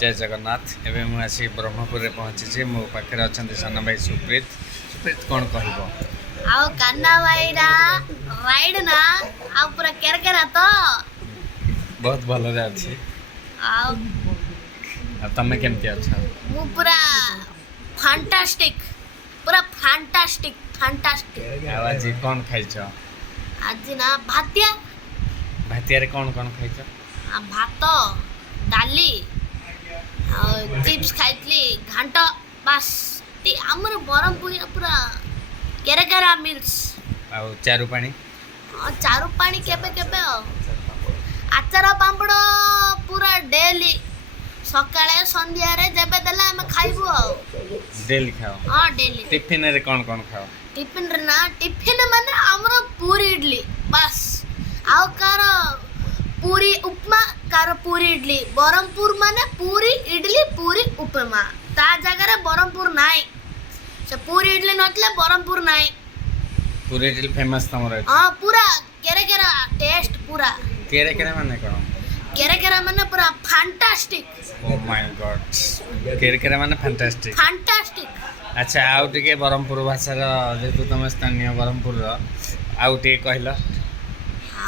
जय जगन्नाथ। एवं मुझे आसी ब्रह्मपुर पहुँची मो पाखे अच्छा सान भाई सुप्रीत। सुप्रीत कौन कह आउ कान्ना भाईरा राइड ना आउ पूरा केरकेरा तो बहुत भल अच्छी। आउ तमें केमती अच्छा? मु पूरा फैंटास्टिक पूरा फैंटास्टिक फैंटास्टिक। आज कौन खाइछ? आज ना भातिया भातिया कौन कौन खाइछ? भात डाली चिप्स खाइली घांट बास आमर ब्रह्मपुर पूरा केरकेरा मिल्स आउ चारु पानी चारु पानी केबे केबे आचार पापड़ पूरा डेली सकाळे संध्या रे जेबे देला हम खाइबो डेली खाओ? हां डेली। टिफिन रे कौन कौन खाओ? टिफिन रे ना टिफिन माने हमरो पूरी इडली बस आउ कार पूरी उपमा कार पूरी इडली ब्रह्मपुर माने पूरी इडली पूरी उपमा ता जगह रे ब्रह्मपुर नाइ से पूरी इडली नतले ब्रह्मपुर नाइ। पूरी इडली फेमस तमरो? हां पूरा केरकेरा टेस्ट पूरा केरकेरा माने कोन? केरकेरा माने पूरा फैंटास्टिक। ओ माय गॉड केरकेरा माने फैंटास्टिक फैंटास्टिक। अच्छा आउ टिके ब्रह्मपुर भाषा जेतु तुम स्थानीय ब्रह्मपुर आउ टिके कहलो।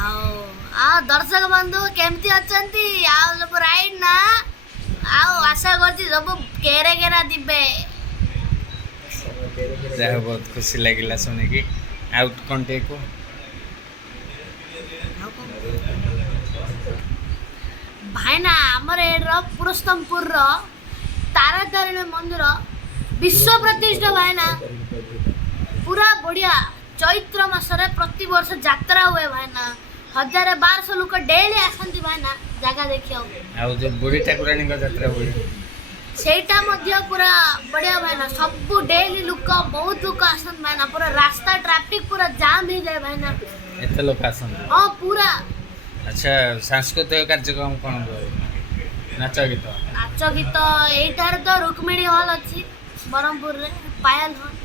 आओ आ दर्शक बंधु केमती अछंती आओ सब राइड ना आओ आशा करछी सब केरकेरा दिबे। जाह बहुत खुशी लगिला सुनी कि आउट कंटे को भाई ना हमर एड्र पुरस्तमपुर रो तारातारिणी मंदिर विश्व प्रतिष्ठा भाई ना पूरा बढ़िया चैत्र मासरे प्रति वर्ष यात्रा हुए भाई ना 1200 लोक डेली आसंती भाई ना जगह देखियो। आउ जो बुढ़ी ठाकुरानी का यात्रा हुई सेटा मध्य पूरा बढ़िया भाई ना सब डेली लोक बहुत लोक आसन भाई ना पूरा रास्ता ट्रैफिक पूरा जाम ही जाए भाई ना एते लोग आसन। हां पूरा। अच्छा सांस्कृतिक कार्यक्रम कौन हुए? नाच गीत नाच गीत एटार तो रुक्मिणी हॉल अच्छी ब्रह्मपुर रे पायल हॉल